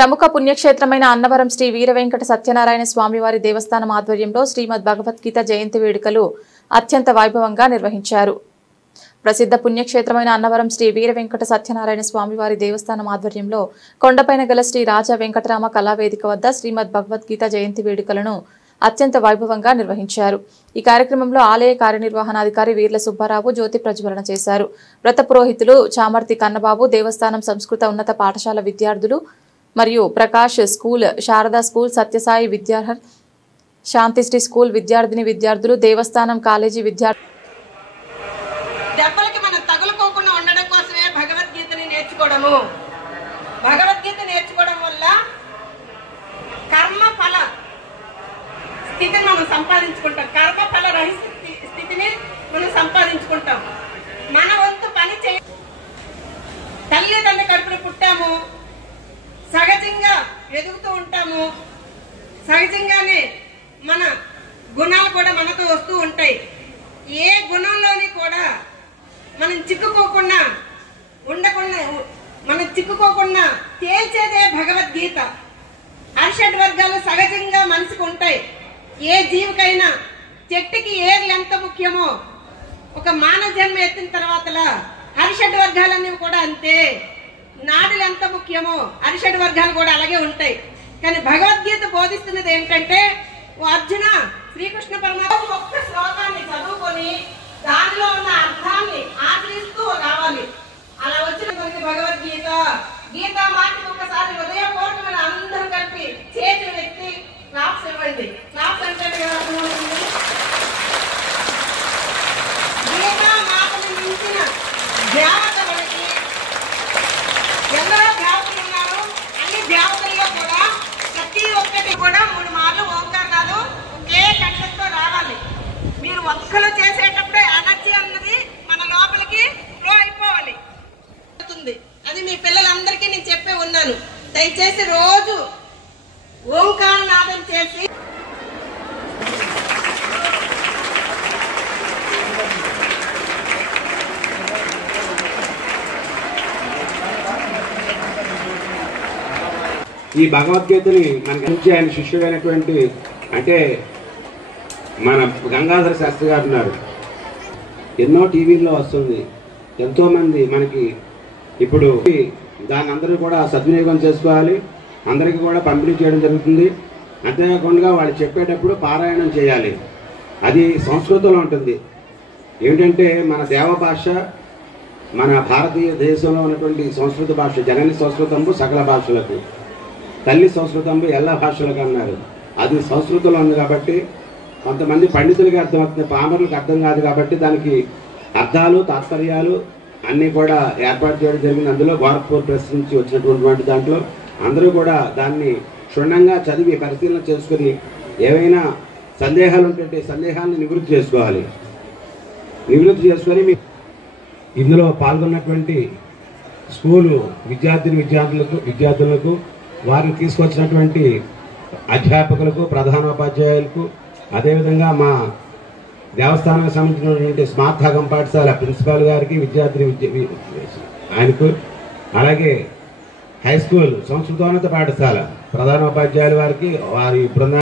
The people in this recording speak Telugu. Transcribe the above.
ప్రముఖ పుణ్యక్షేత్రమైన అన్నవరం శ్రీ వీరవెంకట సత్యనారాయణ స్వామివారి దేవస్థానం ఆధ్వర్యంలో శ్రీమద్ భగవద్గీత జయంతి వేడుకలు అత్యంత వైభవంగా నిర్వహించారు. ప్రసిద్ధ పుణ్యక్షేత్రమైన అన్నవరం శ్రీ వీరవెంకట సత్యనారాయణ స్వామివారి దేవస్థానం ఆధ్వర్యంలో కొండపైన గల శ్రీ రాజా వెంకటరామ కళావేదిక వద్ద శ్రీమద్ భగవద్గీత జయంతి వేడుకలను అత్యంత వైభవంగా నిర్వహించారు. ఈ కార్యక్రమంలో ఆలయ కార్యనిర్వహణాధికారి వీర్ల సుబ్బారావు జ్యోతి ప్రజ్వలన చేశారు. వ్రత పురోహితులు చామర్తి కన్నబాబు, దేవస్థానం సంస్కృత ఉన్నత పాఠశాల విద్యార్థులు మరియు ప్రకాష్ స్కూల్, శారదా స్కూల్, సత్యసాయి విద్యార్థి, శాంతిశ్రీ స్కూల్ విద్యార్థిని విద్యార్థులు, దేవస్థానం కాలేజీ విద్యార్థులు దెబ్బలకి మనం తగులుకోకుండా ఉండడం కోసమే భగవద్గీతని నేర్చుకోవడము. భగవద్గీత నేర్చుకోవడం వల్ల కర్మ ఫల స్థితిని మనం సంపాదించుకుంటాం. కర్మ ఫల రహిత స్థితిని మనం సంపాదించుకుంటాం. మన వంతు పని చేయ తల్లిదండ్రుల కడుపున పుట్టాము, సహజంగా ఎదుగుతూ ఉంటాము. సహజంగానే మన గుణాలు కూడా మనతో వస్తూ ఉంటాయి. ఏ గుణంలోని కూడా మనం చిక్కుకోకుండా తేల్చేదే భగవద్గీత. అరిషడ్ వర్గాలు సహజంగా మనసుకు ఉంటాయి. ఏ జీవికైనా చెట్టుకి ఏర్లు ఎంత ముఖ్యమో ఒక మానవ జన్మ ఎత్తిన తర్వాతలా అరిషడ్ వర్గాలన్నీ కూడా అంతే. నాడులు ఎంత ముఖ్యమో అరిషడ్ వర్గాలు కూడా అలాగే ఉంటాయి. కానీ భగవద్గీత బోధిస్తున్నది ఏంటంటే, ఓ అర్జున, శ్రీకృష్ణ పరమాత్మ ఒక్క శ్లోకాన్ని చదువుకొని దానిలో ఉన్న అర్థాన్ని ఆచరిస్తూ రావాలి. అలా వచ్చిన మనకి భగవద్గీత గీతా మాటకి ఒకసారి హృదయపూర్వకమైన అందరూ కలిపి చేతులు ఎత్తి క్లాప్స్ ఇవ్వండి. క్లాప్స్ అంటే గీతా మాటని మించిన దేవత మనకి ఎందరో దేవతలు ఉన్నారు. అన్ని దేవతల్లో కూడా ప్రతి ఒక్కటి కూడా 3 మార్లు ఓంకారాలు ఒకే కంఠంతో రావాలి. మీరు ఒక్కలు చేసేటప్పుడే ఎనర్జీ అన్నది మన లోపలికి ఫ్లో అయిపోవాలి. అది మీ పిల్లలందరికీ నేను చెప్పే ఉన్నాను. దయచేసి రోజు ఓంకార నాదం చేసి ఈ భగవద్గీతని మనకి నుంచి ఆయన శిష్యుడైనటువంటి అంటే మన గంగాధర శాస్త్రి గారు ఉన్నారు. ఎన్నో టీవీల్లో వస్తుంది. ఎంతోమంది మనకి ఇప్పుడు దాన్ని అందరూ కూడా సద్వినియోగం చేసుకోవాలి. అందరికీ కూడా పంపిణీ చేయడం జరుగుతుంది. అంతేకాకుండా వాళ్ళు చెప్పేటప్పుడు పారాయణం చేయాలి. అది సంస్కృతంలో ఉంటుంది. ఏంటంటే మన దేవ భాష, మన భారతీయ దేశంలో ఉన్నటువంటి సంస్కృత భాష, జనని సంస్కృతంబు సకల భాషలకు, తల్లి సంస్కృతంబు എല്ലാ భాషలకు అన్నారు. అది సంస్కృతంలో ఉంది కాబట్టి కొంతమంది పండితులకి అర్థమవుతుంది, పామరులకు అర్థం కాదు. కాబట్టి దానికి అర్థాలు, తాత్పర్యాలు అన్నీ కూడా ఏర్పాటు చేయడం జరిగింది. అందులో గోరఖ్పూర్ ప్రెస్ నుంచి వచ్చినటువంటి దాంట్లో అందరూ కూడా దాన్ని క్షుణ్ణంగా చదివి పరిశీలన చేసుకుని ఏవైనా సందేహాలు ఉంటుంటే సందేహాలను నివృత్తి చేసుకోవాలి. నివృత్తి చేసుకొని ఇందులో పాల్గొన్నటువంటి స్కూలు విద్యార్థులకు వారిని తీసుకొచ్చినటువంటి అధ్యాపకులకు, ప్రధానోపాధ్యాయులకు, అదేవిధంగా మా దేవస్థానానికి సంబంధించినటువంటి స్మార్ట్ హగం పాఠశాల ప్రిన్సిపాల్ గారికి, ఆయనకు, అలాగే హై స్కూల్ సంస్కృతోన్నత పాఠశాల ప్రధానోపాధ్యాయుల వారికి, వారి బృందానికి